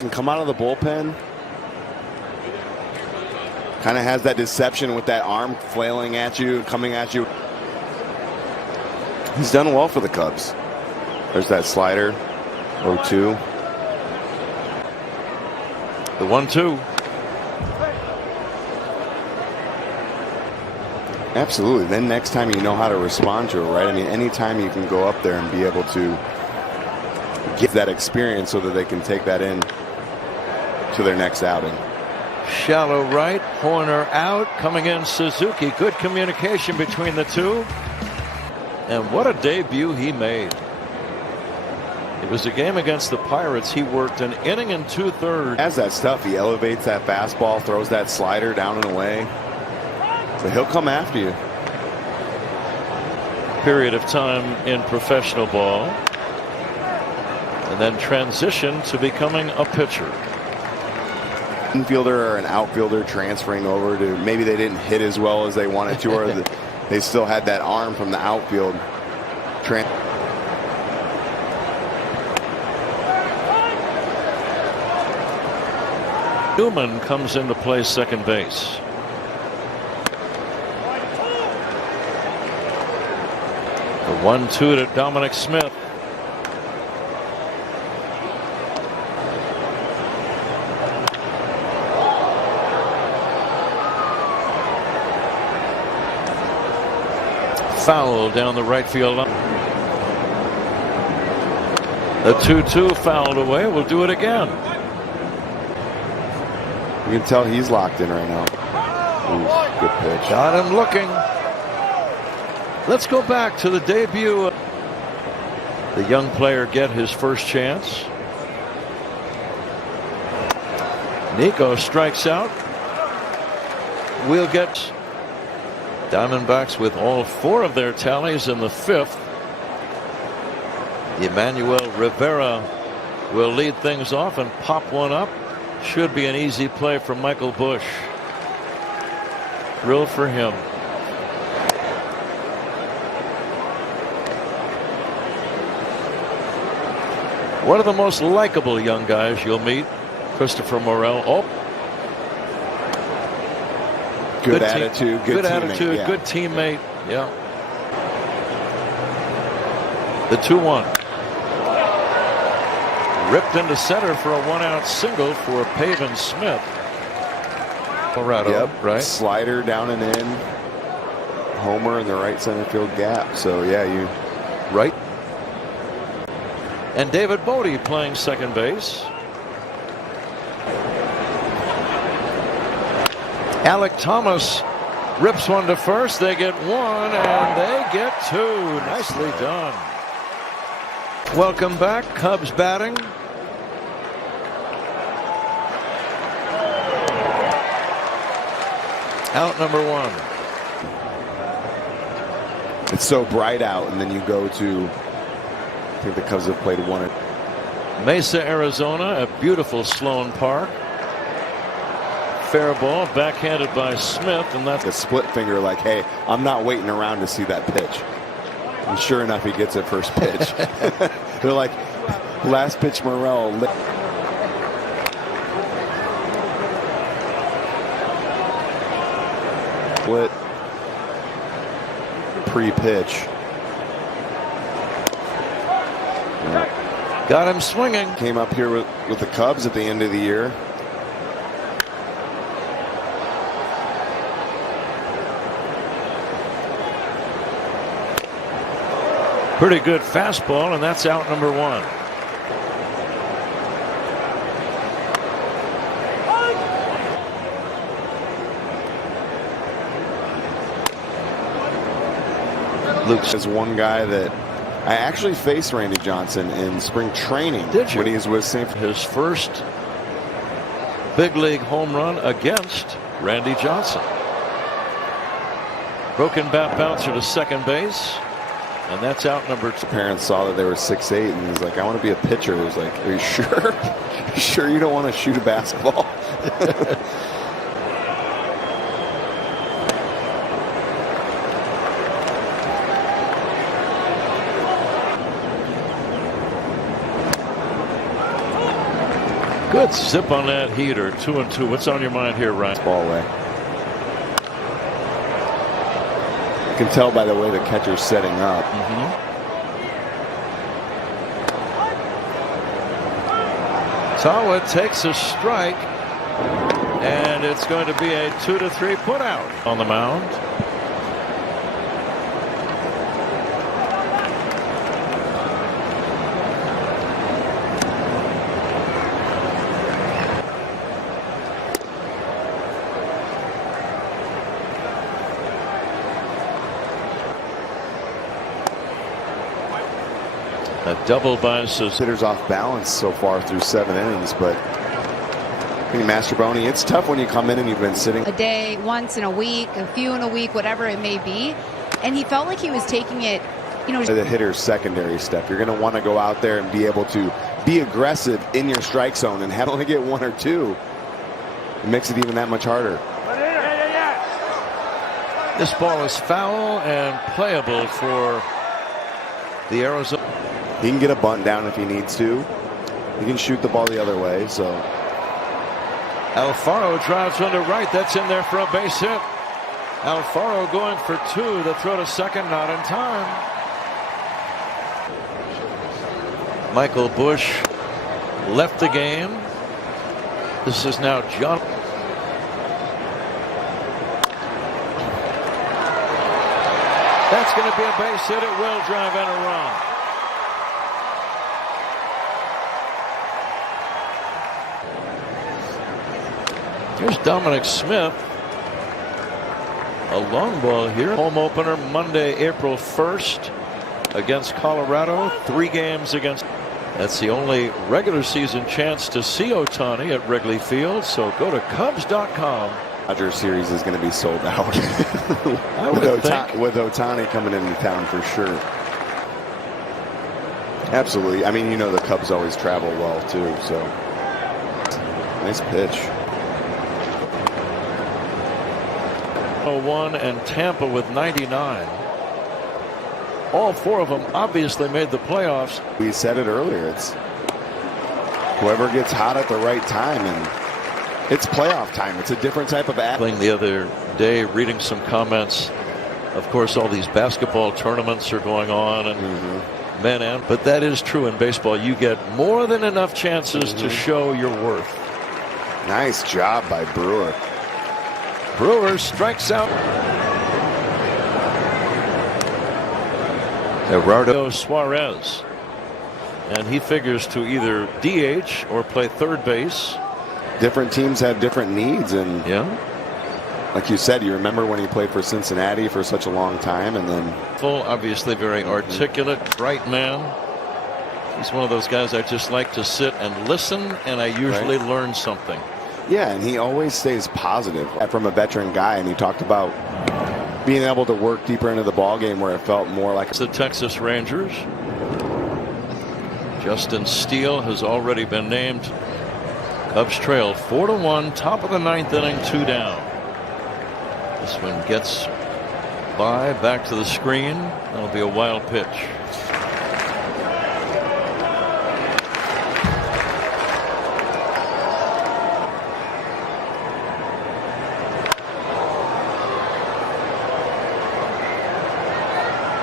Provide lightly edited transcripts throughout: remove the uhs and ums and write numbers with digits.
Can come out of the bullpen. Kind of has that deception with that arm flailing at you, coming at you. He's done well for the Cubs. There's that slider. 0-2. The 1-2. Absolutely. Then next time you know how to respond to it, right? I mean, anytime you can go up there and be able to get that experience so that they can take that in to their next outing. Shallow right, Horner out, coming in Suzuki. Good communication between the two. And what a debut he made. It was a game against the Pirates. He worked an inning and 2/3. Has that stuff. He elevates that fastball, throws that slider down and away. But he'll come after you. Period of time in professional ball. And then transition to becoming a pitcher. Infielder or an outfielder transferring over to, maybe they didn't hit as well as they wanted to, or they still had that arm from the outfield. Newman comes into play second base. The 1-2 to Dominic Smith. Foul down the right field line. The 2-2 fouled away. We'll do it again. You can tell he's locked in right now. Ooh, good pitch. Got him looking. Let's go back to the debut. The young player get his first chance. Nico strikes out. We'll get Diamondbacks with all 4 of their tallies in the 5th. Emmanuel Rivera will lead things off and pop one up. Should be an easy play from Michael Busch. Thrilled for him. One of the most likable young guys you'll meet, Christopher Morel. Oh, good attitude, good attitude, yeah. Good teammate. Yeah. The 2-1. Ripped into center for a 1-out single for Pavin Smith. Colorado, yep. Right? Slider down and in. Homer in the right center field gap. So yeah, you right. And David Bodie playing second base. Alec Thomas rips one to first. They get 1 and they get 2. Nicely done. Welcome back. Cubs batting. Out number 1. It's so bright out, and then you go to, I think the Cubs have played 1 at Mesa, Arizona, a beautiful Sloan Park. Fair ball, backhanded by Smith, and that's a split finger, like, hey, I'm not waiting around to see that pitch. And sure enough, he gets it first pitch. They're like, last pitch, Morel. Split pre-pitch. Got him swinging. Came up here with the Cubs at the end of the year. Pretty good fastball, and that's out number 1. Luke is one guy that I actually faced Randy Johnson in spring training. Did you? When he was with St. His first big league home run against Randy Johnson. Broken bat bouncer to second base. And that's out number 2. Parents saw that they were 6'8", and he's like, I want to be a pitcher. He was like, are you sure? You sure you don't want to shoot a basketball? Good zip on that heater. 2-2. What's on your mind here, Ryan? Ball away. You can tell by the way the catcher's setting up. Tawa takes a strike, and it's going to be a 2-3 put out on the mound. A double by Suzuki. Hitters off balance so far through 7 innings, but Master Boney, it's tough when you come in and you've been sitting a day, once in a week, a few in a week, whatever it may be, and he felt like he was taking it, the hitter's secondary step. You're going to want to go out there and be able to be aggressive in your strike zone, and have only get 1 or 2. It makes it even that much harder. This ball is foul and playable for the Arizona. He can get a bunt down if he needs to. He can shoot the ball the other way. So Alfaro drives one to right. That's in there for a base hit. Alfaro going for 2. The throw to second, not in time. Michael Busch left the game. This is now John. That's going to be a base hit. It will drive in a run. Here's Dominic Smith. A long ball here. Home opener Monday, April 1st against Colorado. 3 games against. That's the only regular season chance to see Ohtani at Wrigley Field. So go to Cubs.com. Dodgers series is going to be sold out. with Ohtani coming into town for sure. Absolutely. I mean, the Cubs always travel well too. So nice pitch. 1 and Tampa with 99. All 4 of them obviously made the playoffs. We said it earlier. It's whoever gets hot at the right time, and it's playoff time. It's a different type of athlete. The other day, reading some comments. Of course, all these basketball tournaments are going on, and men and but that is true in baseball. You get more than enough chances to show your worth. Nice job by Brewer. Brewer strikes out. Gerardo Suarez, and he figures to either DH or play third base. Different teams have different needs, and like you said, you remember when he played for Cincinnati for such a long time, and then obviously very articulate, bright man. He's one of those guys I just like to sit and listen, and I usually learn something. Yeah, and he always stays positive from a veteran guy, and he talked about being able to work deeper into the ball game where it felt more like the Texas Rangers. Justin Steele has already been named. Cubs trail 4-1, top of the 9th inning, 2 down. This one gets by, back to the screen. That'll be a wild pitch.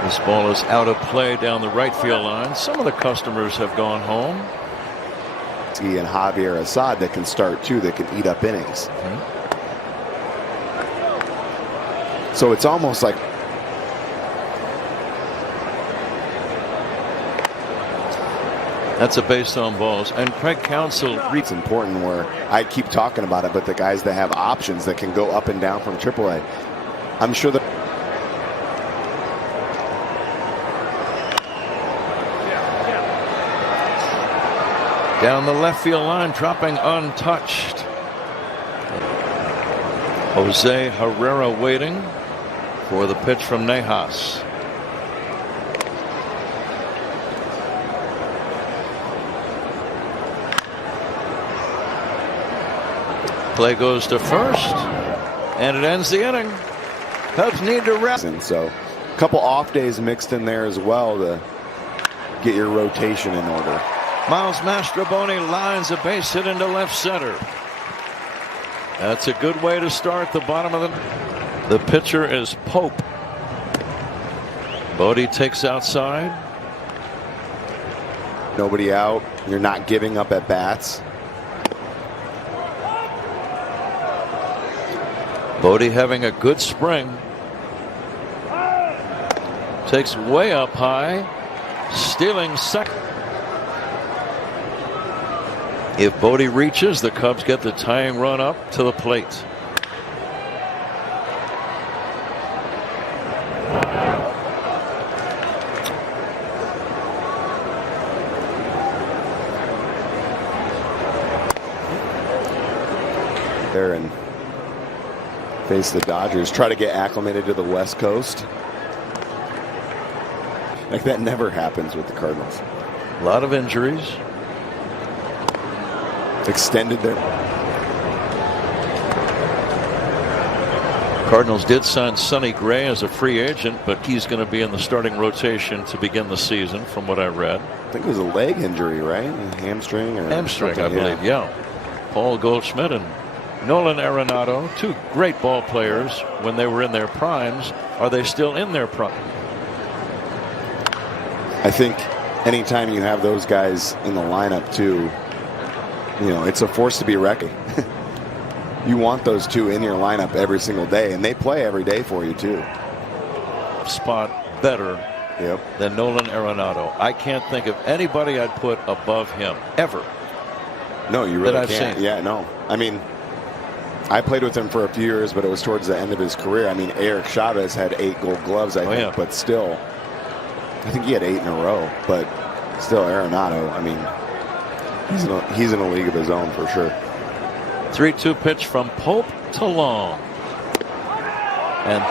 This ball is out of play down the right field line. Some of the customers have gone home. And Javier Assad that can start too, that can eat up innings. So it's almost like that's a base on balls. And Craig Counsell. It's important where I keep talking about it, but the guys that have options that can go up and down from AAA, I'm sure that. Down the left field line, dropping untouched. Jose Herrera waiting for the pitch from Nejas. Play goes to first, and it ends the inning. Cubs need to rest. And so a couple off days mixed in there as well to get your rotation in order. Miles Mastrobuoni lines a base hit into left center. That's a good way to start the bottom of the pitcher is Pope. Bodie takes outside. Nobody out. You're not giving up at bats. Bodie having a good spring. Takes way up high. Stealing second. If Bodie reaches, the Cubs get the tying run up to the plate. There and face the Dodgers. Try to get acclimated to the West Coast. Like that never happens with the Cardinals. A lot of injuries. Extended their. Cardinals did sign Sonny Gray as a free agent, but he's going to be in the starting rotation to begin the season, from what I read. I think it was a leg injury, right? A hamstring or Hamstring, I something, believe. Yeah. Paul Goldschmidt and Nolan Arenado, two great ball players when they were in their primes. Are they still in their prime? I think anytime you have those guys in the lineup too, you know, it's a force to be reckoned. You want those two in your lineup every single day, and they play every day for you too. Spot better than Nolan Arenado. I can't think of anybody I'd put above him ever. No, you really that I've can't. seen. Yeah, no. I mean, I played with him for a few years, but it was towards the end of his career. I mean, Eric Chavez had 8 Gold Gloves, I think, but still, I think he had 8 in a row. But still, Arenado, I mean, he's in a league of his own for sure. 3-2 pitch from Pope to Long. And